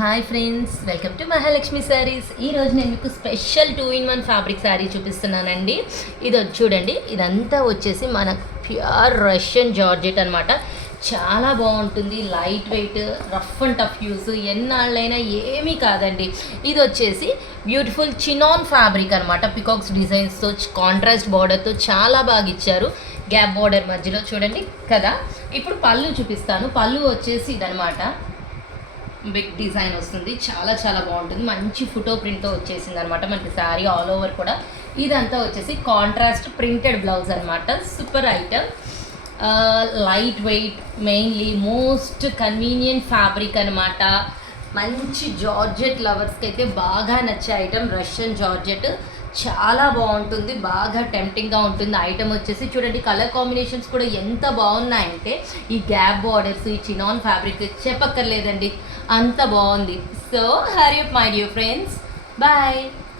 Hi friends, welcome to Mahalakshmi saris. ఈరోజు నేను మీకు స్పెషల్ 2-in-1 ఫ్యాబ్రిక్ శారీ చూపిస్తున్నానండి. ఇది చూడండి, ఇదంతా వచ్చేసి మన ప్యూర్ రష్యన్ జార్జెట్ అనమాట. చాలా బాగుంటుంది, light weight, rough and tough use, ఎన్నాళ్ళైనా ఏమీ కాదండి. ఇది వచ్చేసి బ్యూటిఫుల్ చినాన్ ఫ్యాబ్రిక్ అనమాట. పికాక్స్ డిజైన్స్తో, కాంట్రాస్ట్ బార్డర్తో చాలా బాగా ఇచ్చారు. గ్యాప్ బార్డర్ మధ్యలో చూడండి కదా. ఇప్పుడు పళ్ళు చూపిస్తాను. పళ్ళు వచ్చేసి ఇదనమాట, బిగ్ డిజైన్ వస్తుంది. చాలా చాలా బాగుంటుంది. మంచి ఫోటో ప్రింట్తో వచ్చేసింది అనమాట మనకి శారీ ఆల్ ఓవర్ కూడా. ఇదంతా వచ్చేసి కాంట్రాస్ట్ ప్రింటెడ్ బ్లౌజ్ అనమాట. Super item, light weight, mainly most convenient fabric అనమాట. మంచి జార్జెట్ లవర్స్కి అయితే బాగా నచ్చే ఐటమ్ రష్యన్ జార్జెట్. చాలా బాగుంటుంది, బాగా టెంప్టింగ్గా ఉంటుంది. ఐటమ్ వచ్చేసి చూడండి, కలర్ కాంబినేషన్స్ కూడా ఎంత బాగున్నాయంటే ఈ గ్యాప్ బార్డర్స్, ఈ చినాన్ ఫ్యాబ్రిక్ చెప్పక్కర్లేదండి, అంత బాగుంది. So hurry up my dear friends, bye.